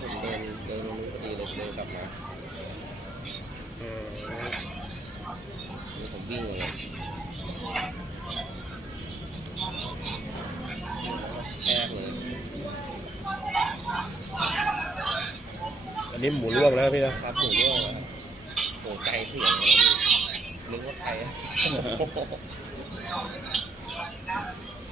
ผมเดินเดินมานู้นพอดีเลยเดินกลับมาอืมนี่ผมวิ่งเยแเลยอันนี้หมูร่วงแล้วพี่นะ ครับหมูร่วงโอ้ครับใจเสียงนึกว่าไทยอะ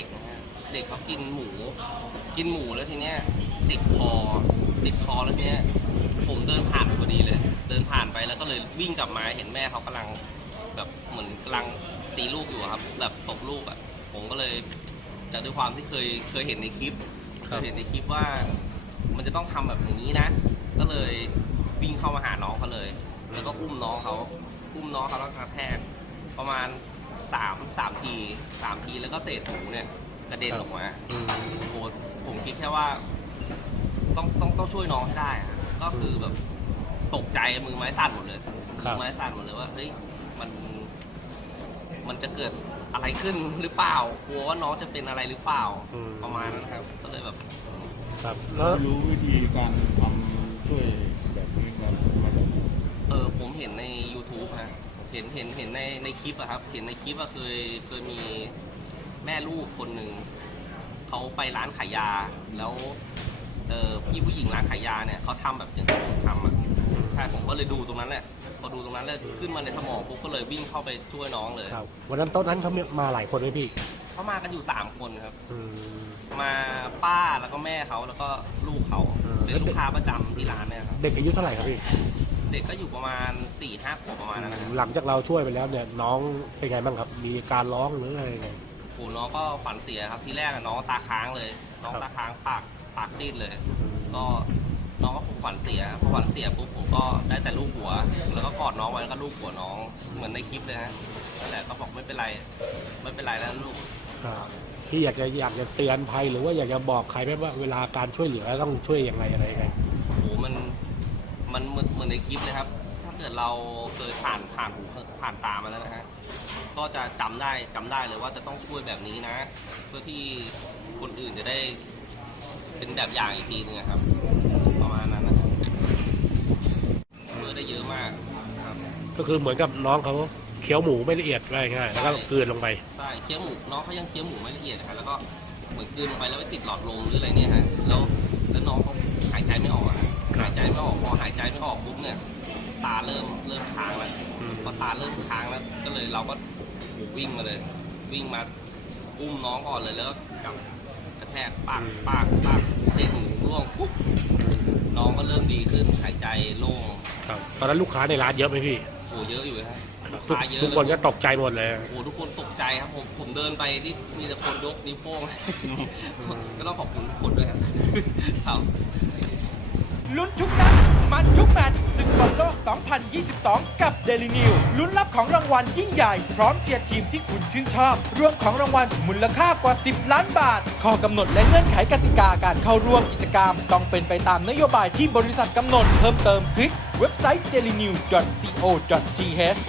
ด็กนะฮะเด็กเขากินหมู กินหมูแล้วทีเนี้ยติดคอติดคอแล้วทีเนี้ยผมเดินผ่านไปพอดีเลย เดินผ่านไปแล้วก็เลยวิ่งกลับมาเห็นแม่เขากำลังแบบเหมือนกำลังตีลูกอยู่อะครับ แบบตบลูกอะผมก็เลยจากด้วยความที่เคยเคยเห็นในคลิปเคยเห็นในคลิปว่า มันจะต้องทำแบบอย่างนี้นะ ก็เลยวิ่งเข้ามาหาน้องเขาเลย แล้วก็อุ้มน้องเขาอุ้มน้องเขาแล้วกระแทกประมาณ สามสามทีสามทีแล้วก็เศษหมูเนี่ยกระเด็นออกมาอืม โอ้โหผมคิดแค่ว่า ต้องต้องต้องช่วยน้องให้ได้อะก็คือแบบตกใจมือไม้สั่นหมดเลยครัมืบอไม้สั่นหมดเลยว่าเฮ้ยมัน มันจะเกิดอะไรขึ้นหรือเปล่ากลัวว่าน้องจะเป็นอะไรหรือเปล่า อืม ประมาณนั้นครับ ก็เลยแบบ ครับเราแล้วรู้วิธีการทำช่วยแบบนี้มามาจากไหนเออผมเห็นใน YouTube ฮะ เห็นเห็นเห็นในในคลิปอะครับ เห็นในคลิปอะเคยเคยมีแม่ลูกคนหนึ่งเขาไปร้านขายยา แล้วเออพี่ผู้หญิงร้านขายยาเนี่ยเขาทำแบบอย่างที่ผมทำอะใช่ผมก็เลยดูตรงนั้นแหละพอดูตรงนั้นแล้วขึ้นมาในสมองปุ๊บก็เลยวิ่งเข้าไปช่วยน้องเลยครับวันนั้นโต๊ะนั้นเขามาหลายคนไหมพี่เขามากันอยู่สามคนครับ อืม มาป้าแล้วก็แม่เขาแล้วก็ลูกเขาเออ เป็นลูกค้าประจำที่ร้านเนี่ยครับ เด็กอายุเท่าไหร่ครับพี่ เด็กก็อยู่ประมาณ4ี่ห้าขวบประมาณนั้นนะครับหลังจากเราช่วยไปแล้วเนี่ยน้องเป็นไงบ้างครับ มีการร้องหรืออะไรยังไง โอ้น้องก็ฝันเสียครับทีแรกอะน้องตาค้างเลย น้องครับ ตาค้างปากปากซีดเลย ก็น้องก็คงฝันเสียพอฝันเสียปุ๊บผมก็ได้แต่ลูกหัว แล้วก็กอดน้องไว้แล้วก็ลูกหัวน้องเหมือนในคลิปเลยฮะนั่นแหละก็บอกไม่เป็นไรไม่เป็นไรแล้วลูกครับพี่อยากจะอยากจะเตือนภัยหรือว่าอยากจะบอกใครไหมว่าเวลาการช่วยเหลือต้องช่วยอย่างไรอะไรยังไงโอ้โหมัน มันเหมือนเหมือนในคลิปเลยครับ ถ้าเกิดเราเคยผ่านผ่านหูผ่านตามาแล้วนะฮะ ก็จะจำได้จำได้เลยว่าจะต้องช่วยแบบนี้นะ เพื่อที่คนอื่นจะได้เป็นแบบอย่างอีกทีนึงอะครับ ประมาณนั้นนะครับเมื่อได้เยอะมากครับ ก็คือเหมือนกับน้องเขาเคี้ยวหมูไม่ละเอียดง่ายง่ายๆแล้วก็กลืนลงไป ใช่เคี้ยวหมูน้องเขายังเคี้ยวหมูไม่ละเอียดนะครับแล้วก็เหมือนกลืนลงไปแล้วไปติดหลอดลมหรืออะไรเนี่ยฮะแล้วแล้วน้องเขาหายใจไม่ออกอะฮะ หายใจไม่ออกพอหายใจไม่ออกปุ๊บเนี่ยตาเริ่มเริ่มค้างแล้วอืม พอตาเริ่มค้างแล้ว ก็เลยเราก็โอ้โหวิ่งมาเลย วิ่งมาอุ้มน้องก่อนเลยแล้วก็กลับกระแทกปากปากปากเส้นหมูร่วงปุ๊บน้องก็เริ่มดีขึ้นหายใจโล่งครับตอนนั้นลูกค้าในร้านเยอะไหมพี่โอ้เยอะอยู่นะฮะลูกทุกค้าเยอะทุกคนก็ตกใจหมดเลย โอ้ทุกคนตกใจครับผมผมเดินไปที่มีแต่คนยกนิ้วโป้ง ก็ต้องขอบคุณทุกคนด้วยครับครับ ลุ้นทุกนัด มันทุกแมตช์ศึกบอลโลก 2022 กับ Daily New ลุ้นรับของรางวัลยิ่งใหญ่ พร้อมเชียร์ทีมที่คุณชื่นชอบ รวมของรางวัลมูลค่ากว่า 10 ล้านบาท ข้อกำหนดและเงื่อนไขกติกาการเข้าร่วมกิจกรรม ต้องเป็นไปตามนโยบายที่บริษัทกำหนด เพิ่มเติมคลิกเว็บไซต์ dailynew.co.th